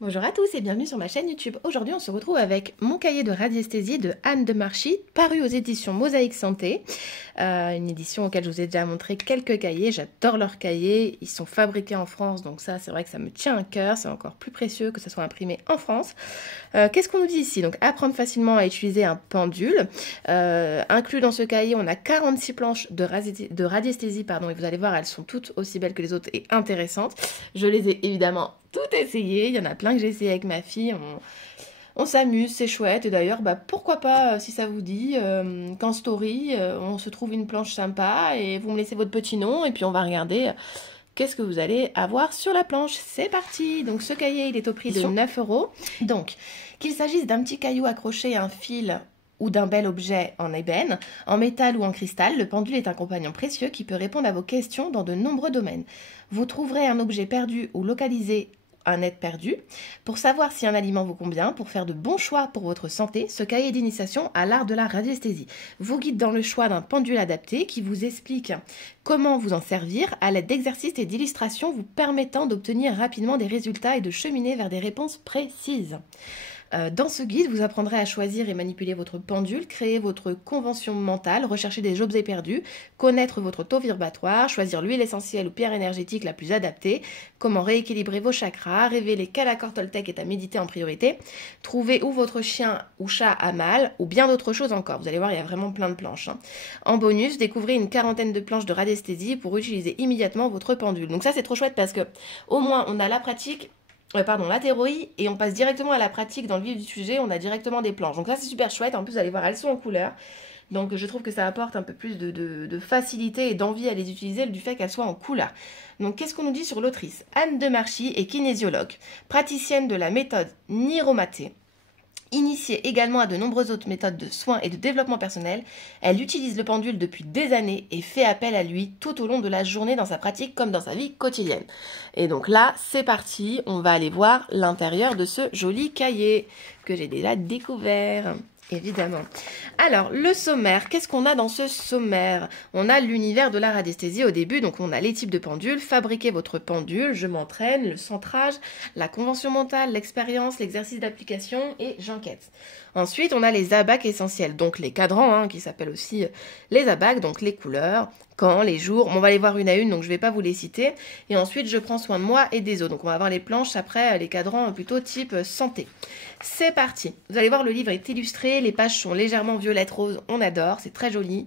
Bonjour à tous et bienvenue sur ma chaîne YouTube. Aujourd'hui, on se retrouve avec mon cahier de radiesthésie de Anne de Marchis, paru aux éditions Mosaïque Santé. Une édition auquel je vous ai déjà montré quelques cahiers. J'adore leurs cahiers. Ils sont fabriqués en France, donc ça, c'est vrai que ça me tient à cœur. C'est encore plus précieux que ça soit imprimé en France. Qu'est-ce qu'on nous dit ici? Donc, apprendre facilement à utiliser un pendule. Inclus dans ce cahier, on a 46 planches de radiesthésie, pardon, et vous allez voir, elles sont toutes aussi belles que les autres et intéressantes. Je les ai évidemment toutes essayées. Il y en a plein que j'ai essayé avec ma fille. On s'amuse, c'est chouette. Et d'ailleurs, pourquoi pas, si ça vous dit, qu'en story, on se trouve une planche sympa et vous me laissez votre petit nom et puis on va regarder qu'est-ce que vous allez avoir sur la planche. C'est parti. Donc ce cahier, il est au prix de 9 euros. Donc, qu'il s'agisse d'un petit caillou accroché à un fil ou d'un bel objet en ébène, en métal ou en cristal, le pendule est un compagnon précieux qui peut répondre à vos questions dans de nombreux domaines. Vous trouverez un objet perdu ou localisé un être perdu. Pour savoir si un aliment vous convient, pour faire de bons choix pour votre santé, ce cahier d'initiation à l'art de la radiesthésie vous guide dans le choix d'un pendule adapté qui vous explique comment vous en servir à l'aide d'exercices et d'illustrations vous permettant d'obtenir rapidement des résultats et de cheminer vers des réponses précises. Dans ce guide, vous apprendrez à choisir et manipuler votre pendule, créer votre convention mentale, rechercher des objets perdus, connaître votre taux vibratoire, choisir l'huile essentielle ou pierre énergétique la plus adaptée, comment rééquilibrer vos chakras, révéler quel accord Toltec est à méditer en priorité, trouver où votre chien ou chat a mal, ou bien d'autres choses encore. Vous allez voir, il y a vraiment plein de planches. En bonus, découvrez une quarantaine de planches de radiesthésie pour utiliser immédiatement votre pendule. Donc ça, c'est trop chouette parce que au moins, on a la pratique la théorie, et on passe directement à la pratique dans le vif du sujet, on a directement des planches. Donc ça, c'est super chouette. En plus, vous allez voir, elles sont en couleur. Donc je trouve que ça apporte un peu plus de facilité et d'envie à les utiliser du fait qu'elles soient en couleur. Donc qu'est-ce qu'on nous dit sur l'autrice? Anne de Marchis est kinésiologue, praticienne de la méthode Niromaté. Initiée également à de nombreuses autres méthodes de soins et de développement personnel, elle utilise le pendule depuis des années et fait appel à lui tout au long de la journée dans sa pratique comme dans sa vie quotidienne. Et donc là, c'est parti, on va aller voir l'intérieur de ce joli cahier que j'ai déjà découvert. Évidemment. Alors, le sommaire, qu'est-ce qu'on a dans ce sommaire? On a l'univers de la radiesthésie au début, donc on a les types de pendules, fabriquer votre pendule, je m'entraîne, le centrage, la convention mentale, l'expérience, l'exercice d'application et j'enquête. Ensuite, on a les abacs essentiels, donc les cadrans, qui s'appellent aussi les abacs, donc les couleurs, quand, les jours. On va les voir une à une, donc je ne vais pas vous les citer. Et ensuite, je prends soin de moi et des autres. Donc on va voir les planches après, les cadrans plutôt type santé. C'est parti. Vous allez voir, le livre est illustré, les pages sont légèrement violettes roses, on adore, c'est très joli.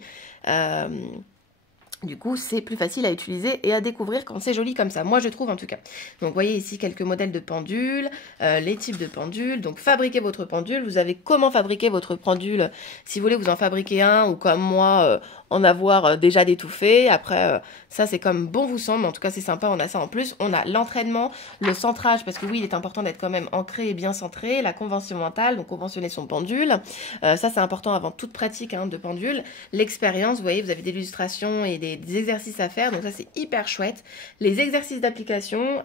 Du coup, c'est plus facile à utiliser et à découvrir quand c'est joli comme ça. Moi, je trouve en tout cas. Donc, vous voyez ici quelques modèles de pendules, les types de pendules. Donc, fabriquez votre pendule. Vous avez comment fabriquer votre pendule. Si vous voulez vous en fabriquer un ou comme moi, en avoir déjà d'étouffé. Après, ça, c'est comme bon vous semble. En tout cas, c'est sympa. On a ça en plus. On a l'entraînement, le centrage, parce que oui, il est important d'être quand même ancré et bien centré. La convention mentale, donc conventionner son pendule. Ça, c'est important avant toute pratique de pendule. L'expérience, vous voyez, vous avez des illustrations et des exercices à faire, donc ça c'est hyper chouette. Les exercices d'application,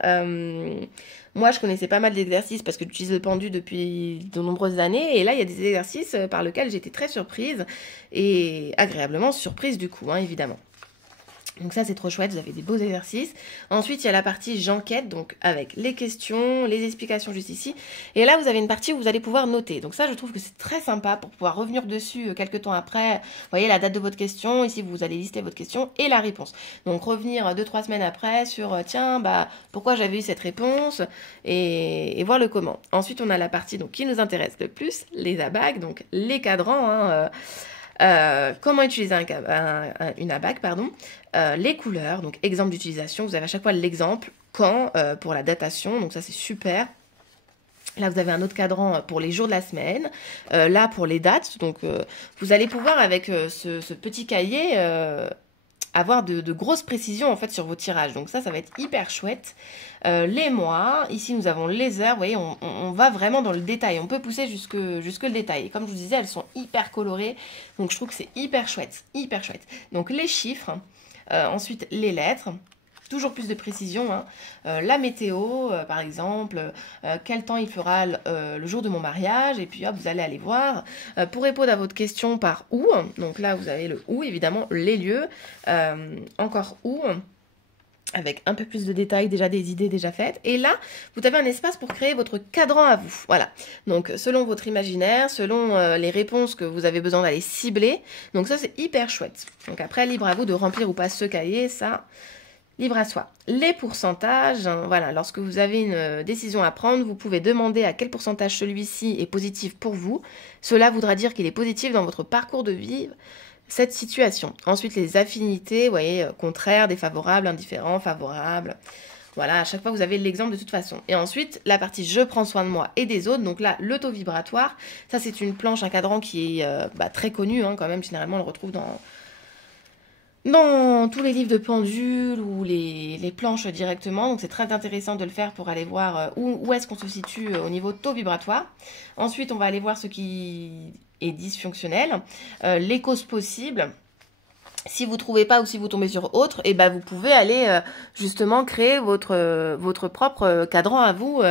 moi je connaissais pas mal d'exercices parce que j'utilise le pendu depuis de nombreuses années, et là il y a des exercices par lesquels j'étais très surprise, et agréablement surprise du coup, évidemment. Donc ça, c'est trop chouette, vous avez des beaux exercices. Ensuite, il y a la partie j'enquête, donc avec les questions, les explications juste ici. Et là, vous avez une partie où vous allez pouvoir noter. Donc ça, je trouve que c'est très sympa pour pouvoir revenir dessus quelques temps après. Vous voyez la date de votre question, ici, vous allez lister votre question et la réponse. Donc revenir 2-3 semaines après sur, tiens, pourquoi j'avais eu cette réponse et voir le comment. Ensuite, on a la partie donc, qui nous intéresse le plus, les abacs, donc les cadrans, comment utiliser une abac, pardon. Les couleurs, donc exemple d'utilisation, vous avez à chaque fois l'exemple, quand, pour la datation, donc ça c'est super. Là, vous avez un autre cadran pour les jours de la semaine. Là, pour les dates. Donc, vous allez pouvoir, avec ce petit cahier, avoir de grosses précisions, en fait, sur vos tirages. Donc, ça va être hyper chouette. Les mois. Ici, nous avons les heures. Vous voyez, on va vraiment dans le détail. On peut pousser jusque le détail. Et comme je vous disais, elles sont hyper colorées. Donc, je trouve que c'est hyper chouette. Hyper chouette. Donc, les chiffres. Ensuite, les lettres. Toujours plus de précision. La météo, par exemple, quel temps il fera le jour de mon mariage, et puis hop, vous allez aller voir. Pour répondre à votre question par où, donc là vous avez le où, évidemment, les lieux, encore où. avec un peu plus de détails, déjà des idées déjà faites. Et là, vous avez un espace pour créer votre cadran à vous. Voilà. Donc, selon votre imaginaire, selon les réponses que vous avez besoin d'aller cibler. Donc, ça, c'est hyper chouette. Donc, après, libre à vous de remplir ou pas ce cahier. Ça, libre à soi. Les pourcentages, hein, voilà. Lorsque vous avez une décision à prendre, vous pouvez demander à quel pourcentage celui-ci est positif pour vous. Cela voudra dire qu'il est positif dans votre parcours de vie, cette situation. Ensuite, les affinités, vous voyez, contraire, défavorable, indifférent, favorable. Voilà, à chaque fois, vous avez l'exemple de toute façon. Et ensuite, la partie je prends soin de moi et des autres. Donc là, le taux vibratoire, ça c'est une planche, un cadran qui est très connu, hein, quand même. Généralement, on le retrouve dans tous les livres de pendule ou les planches directement. Donc c'est très intéressant de le faire pour aller voir où est-ce qu'on se situe au niveau taux vibratoire. Ensuite, on va aller voir ce qui est dysfonctionnel, les causes possibles. Si vous ne trouvez pas ou si vous tombez sur autre, et ben vous pouvez aller justement créer votre propre cadran à vous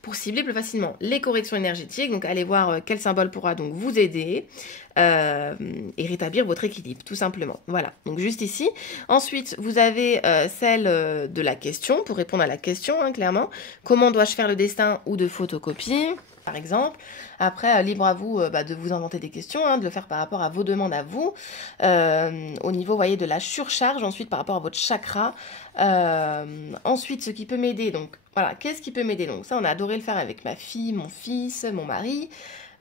pour cibler plus facilement. Les corrections énergétiques, donc allez voir quel symbole pourra donc vous aider et rétablir votre équilibre, tout simplement. Voilà, donc juste ici. Ensuite, vous avez celle de la question, pour répondre à la question, hein, clairement. Comment dois-je faire le destin ou de photocopie, par exemple. Après, libre à vous de vous inventer des questions, hein, de le faire par rapport à vos demandes à vous. Au niveau, vous voyez, de la surcharge, ensuite par rapport à votre chakra. Ensuite, ce qui peut m'aider, donc voilà, qu'est-ce qui peut m'aider? Donc ça, on a adoré le faire avec ma fille, mon fils, mon mari.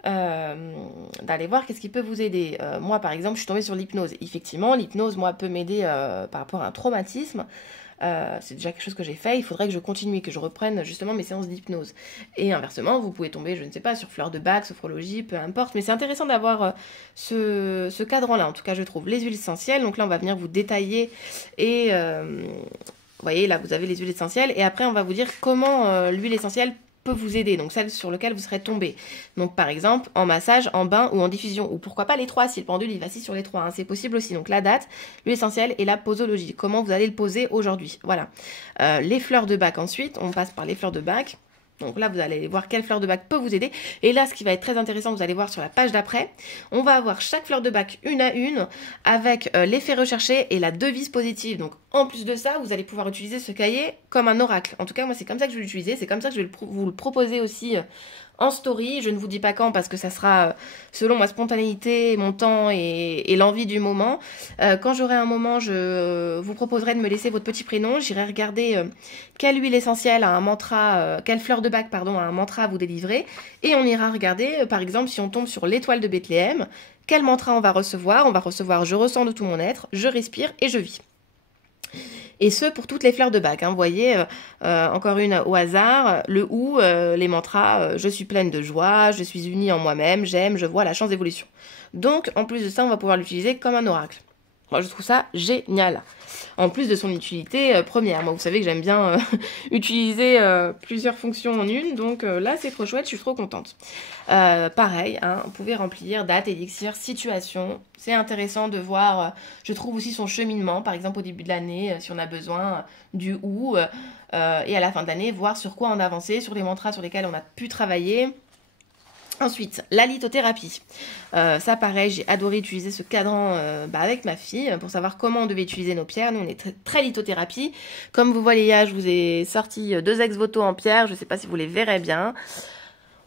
D'aller voir qu'est-ce qui peut vous aider. Moi, par exemple, je suis tombée sur l'hypnose. Effectivement, l'hypnose, moi, peut m'aider par rapport à un traumatisme. C'est déjà quelque chose que j'ai fait, il faudrait que je continue et que je reprenne justement mes séances d'hypnose. Et inversement, vous pouvez tomber, je ne sais pas, sur fleur de bac, sophrologie, peu importe, mais c'est intéressant d'avoir ce cadran-là, en tout cas je trouve. Les huiles essentielles, donc là on va venir vous détailler et vous voyez, là vous avez les huiles essentielles et après on va vous dire comment l'huile essentielle peut vous aider, donc celle sur laquelle vous serez tombé. Donc par exemple, en massage, en bain ou en diffusion, ou pourquoi pas les trois, si le pendule il vacille sur les trois, hein, c'est possible aussi. Donc la date, l'huile essentielle et la posologie, comment vous allez le poser aujourd'hui. Voilà. Les fleurs de bac ensuite, on passe par les fleurs de bac. Donc là, vous allez voir quelle fleur de bac peut vous aider. Et là, ce qui va être très intéressant, vous allez voir sur la page d'après, on va avoir chaque fleur de bac une à une avec l'effet recherché et la devise positive. Donc en plus de ça, vous allez pouvoir utiliser ce cahier comme un oracle. En tout cas, moi, c'est comme ça que je vais l'utiliser. C'est comme ça que je vais vous le proposer aussi en story. Je ne vous dis pas quand parce que ça sera selon ma spontanéité, mon temps et l'envie du moment. Quand j'aurai un moment, je vous proposerai de me laisser votre petit prénom. J'irai regarder quelle huile essentielle a un mantra, quelle fleur de bac, pardon, a un mantra à vous délivrer. Et on ira regarder, par exemple, si on tombe sur l'étoile de Bethléem, quel mantra on va recevoir. On va recevoir « Je ressens de tout mon être, je respire et je vis ». Et ce, pour toutes les fleurs de bac. Hein. Vous voyez, encore une au hasard, le ou, les mantras, je suis pleine de joie, je suis unie en moi-même, j'aime, je vois la chance d'évolution. Donc, en plus de ça, on va pouvoir l'utiliser comme un oracle. Moi, je trouve ça génial. En plus de son utilité première. Moi, vous savez que j'aime bien utiliser plusieurs fonctions en une. Donc là, c'est trop chouette, je suis trop contente. Pareil, hein, vous pouvez remplir date, élixir, situation. C'est intéressant de voir, je trouve aussi son cheminement. Par exemple, au début de l'année, si on a besoin du ou. Et à la fin de l'année, voir sur quoi on a avancé, sur les mantras sur lesquels on a pu travailler. Ensuite, la lithothérapie. Ça, pareil, j'ai adoré utiliser ce cadran avec ma fille pour savoir comment on devait utiliser nos pierres. Nous, on est très lithothérapie. Comme vous voyez, là, je vous ai sorti 2 ex-voto en pierre. Je ne sais pas si vous les verrez bien.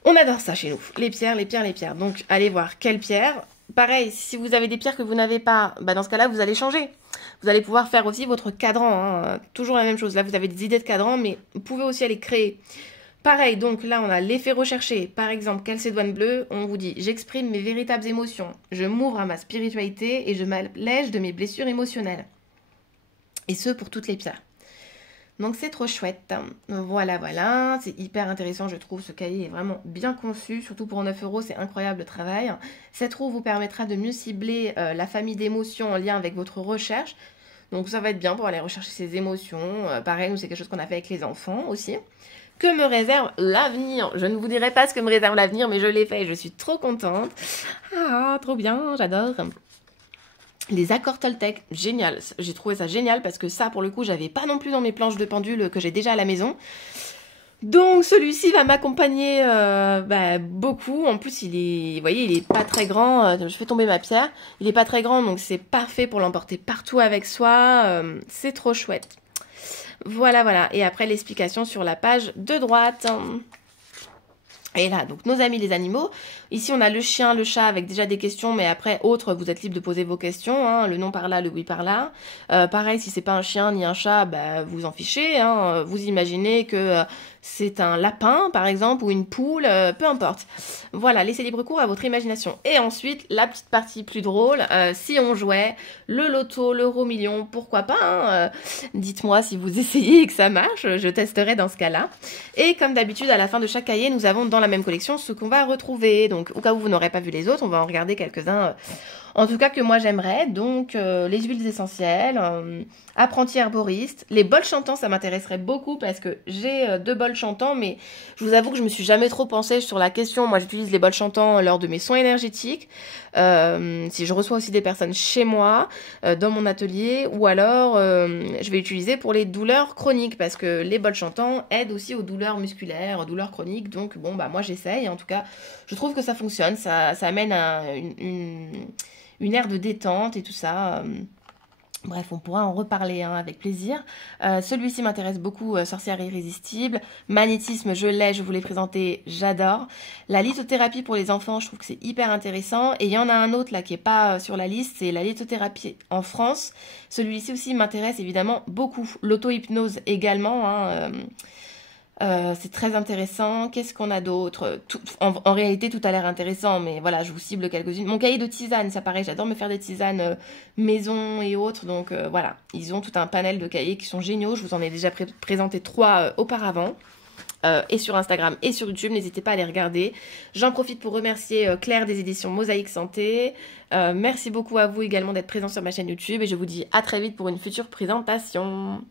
On adore ça chez nous. Les pierres, les pierres, les pierres. Donc, allez voir quelle pierre. Pareil, si vous avez des pierres que vous n'avez pas, dans ce cas-là, vous allez changer. Vous allez pouvoir faire aussi votre cadran. Hein. Toujours la même chose. Là, vous avez des idées de cadran, mais vous pouvez aussi aller créer. Pareil, donc là, on a l'effet recherché. Par exemple, calcédoine bleue, on vous dit « J'exprime mes véritables émotions. Je m'ouvre à ma spiritualité et je m'allège de mes blessures émotionnelles. » Et ce, pour toutes les pierres. Donc, c'est trop chouette. Voilà, voilà. C'est hyper intéressant, je trouve. Ce cahier est vraiment bien conçu. Surtout pour 9 €, c'est incroyable le travail. Cette roue vous permettra de mieux cibler la famille d'émotions en lien avec votre recherche. Donc, ça va être bien pour aller rechercher ses émotions. Pareil, nous, c'est quelque chose qu'on a fait avec les enfants aussi. Que me réserve l'avenir? Je ne vous dirai pas ce que me réserve l'avenir, mais je l'ai fait et je suis trop contente. Ah, trop bien, j'adore. Les accords Toltec, génial. J'ai trouvé ça génial parce que ça, pour le coup, j'avais pas non plus dans mes planches de pendule que j'ai déjà à la maison. Donc celui-ci va m'accompagner beaucoup. En plus, vous voyez, il est pas très grand. Je fais tomber ma pierre. Il est pas très grand, donc c'est parfait pour l'emporter partout avec soi. C'est trop chouette. Voilà, voilà. Et après, l'explication sur la page de droite. Et là, donc nos amis les animaux. Ici, on a le chien, le chat avec déjà des questions, mais après, autres, vous êtes libre de poser vos questions. Hein, le non par là, le oui par là. Pareil, si c'est pas un chien ni un chat, bah, vous en fichez. Hein, vous imaginez que c'est un lapin, par exemple, ou une poule, peu importe. Voilà, laissez libre cours à votre imagination. Et ensuite, la petite partie plus drôle, si on jouait le loto, l'euro million, pourquoi pas hein, dites-moi si vous essayez et que ça marche, je testerai dans ce cas-là. Et comme d'habitude, à la fin de chaque cahier, nous avons dans la même collection ce qu'on va retrouver. Donc, au cas où vous n'aurez pas vu les autres, on va en regarder quelques-uns. En tout cas, que moi j'aimerais. Donc, les huiles essentielles, apprenti herboriste. Les bols chantants, ça m'intéresserait beaucoup parce que j'ai 2 bols chantants, mais je vous avoue que je me suis jamais trop penchée sur la question. Moi, j'utilise les bols chantants lors de mes soins énergétiques. Si je reçois aussi des personnes chez moi, dans mon atelier, ou alors je vais l'utiliser pour les douleurs chroniques parce que les bols chantants aident aussi aux douleurs musculaires, aux douleurs chroniques. Donc, bon, bah moi j'essaye. En tout cas, je trouve que ça fonctionne. Ça amène une ère de détente et tout ça. Bref, on pourra en reparler hein, avec plaisir. Celui-ci m'intéresse beaucoup, sorcière irrésistible. Magnétisme, je l'ai, je vous l'ai présenté, j'adore. La lithothérapie pour les enfants, je trouve que c'est hyper intéressant. Et il y en a un autre là qui est pas sur la liste, c'est la lithothérapie en France. Celui-ci aussi m'intéresse évidemment beaucoup. L'auto-hypnose également, hein, c'est très intéressant. Qu'est-ce qu'on a d'autre en réalité, tout a l'air intéressant, mais voilà, je vous cible quelques-unes. Mon cahier de tisane, ça paraît, j'adore me faire des tisanes maison et autres. Donc voilà, ils ont tout un panel de cahiers qui sont géniaux. Je vous en ai déjà présenté 3 auparavant. Et sur Instagram et sur YouTube, n'hésitez pas à les regarder. J'en profite pour remercier Claire des éditions Mosaïque Santé. Merci beaucoup à vous également d'être présents sur ma chaîne YouTube et je vous dis à très vite pour une future présentation.